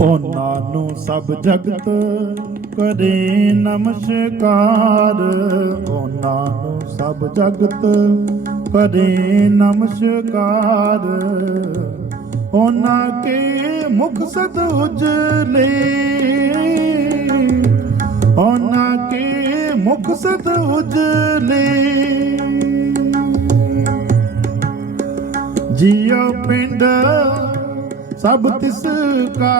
ਉਹਨਾਂ ਨੂੰ ਸਭ ਜਗਤ ਕਰੇ ਨਮਸਕਾਰ। ਉਹਨਾਂ ਨੂੰ ਸਭ ਜਗਤ ਕਰੇ ਨਮਸਕਾਰ। ਉਹਨਾਂ ਕੇ ਮੁਖ ਸਦ ਉਜਲੇ। ਉਹਨਾਂ ਕੇ ਮੁਖ ਸਦ ਉਜਲੇ। ਜਿਉ ਪਿੰਡ ਸਭ ਤਿਸ ਕਾ,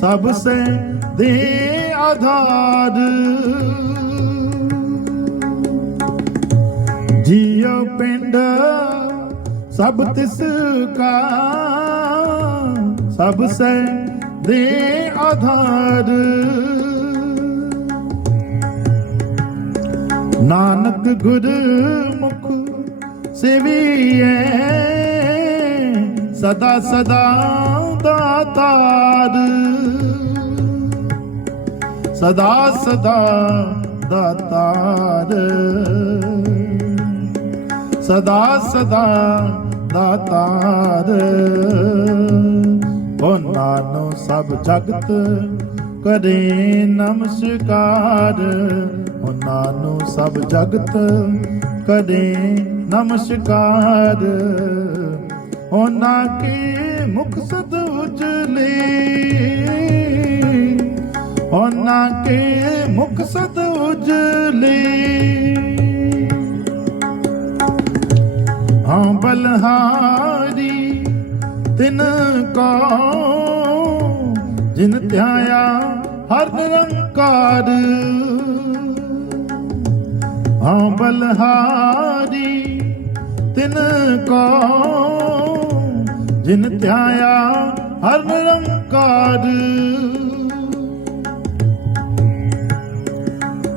ਸਭ ਸੇ ਦੇ ਆਧਾਰ। ਜਿਉ ਪਿੰਡ, ਸਭ ਤਿਸ ਕਾ, ਸਭ ਸੇ ਦੇ ਆਧਾਰ। ਨਾਨਕ ਗੁਰਮੁਖ ਸੇਵੀਐ ਸਦਾ ਸਦਾ ਦਾਤਾਰ ਸਦਾ ਸਦਾ ਦਾਤਾਰ ਸਦਾ ਸਦਾ ਦਾਤਾਰ ਉਹਨਾਂ ਨੂੰ ਸਭ ਜਗਤ ਕਰੇ ਨਮਸਕਾਰ। ਉਹਨਾਂ ਨੂੰ ਸਭ ਜਗਤ ਕਰੇ ਨਮਸਕਾਰ। ਉਹਨਾਂ ਕੇ ਮੁਖ ਸਦ ਉਜਲੇ ਉਹਨਾਂ ਕੇ ਮੁਖ ਸਦ ਉਜਲੇ ਹਾਂ ਬਲਹਾਰੀ ਤਿਨ ਕੋ ਜਿਨ ਧਿਆਇਆ ਹਰ ਨਿਰੰਕਾਰ। ਹਾਂ ਬਲਹਾਰੀ ਤਿਨ ਕੋ ਜਿਨ ਧਿਆਇਆ ਹਰ ਨਿਰੰਕਾਰ।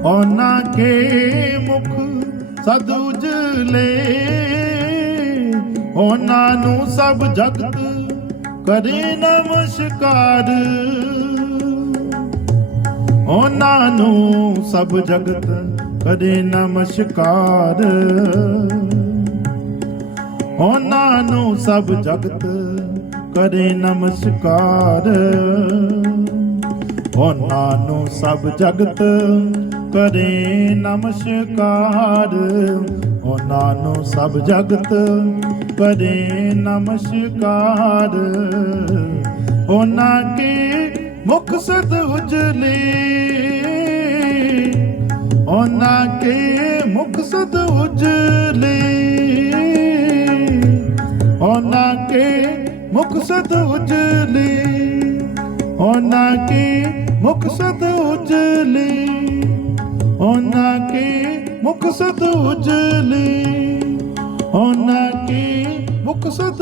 ਉਹਨਾਂ ਕੇ ਮੁਖ ਸਦ ਉਜਲੇ ਉਹਨਾਂ ਨੂੰ ਸਭ ਜਗਤ ਕਰੇ ਨਮਸਕਾਰ। ਉਹਨਾਂ ਨੂੰ ਸਭ ਜਗਤ ਕਰੇ ਨਮਸਕਾਰ। ਉਹਨਾਂ ਨੂੰ ਸਭ ਜਗਤ ਕਰੇ ਨਮਸਕਾਰ। ਉਹਨਾਂ ਨੂੰ ਸਭ ਜਗਤ ਕਰੇ ਨਮਸਕਾਰ। ਉਹਨਾਂ ਨੂੰ ਸਭ ਜਗਤ ਕਰੇ ਨਮਸਕਾਰ। ਉਹਨਾਂ ਕੇ ਮੁਖ ਸਦ ਉਜਲੇ? ਉਹਨਾਂ ਕੇ ਮੁਖ ਸਦ ਉਜਲੇ? ਉਹਨਾਂ ਕੇ ਮੁਖ ਸਦ ਉਜਲੇ। ਕੇ ਮੁਕਸਦ ਸਦ ਉਜਲੇ। ਕੇ ਮੁਖ ਸਦ ਉਜਲੇ। ਕੇ ਮੁਖ ਸਦ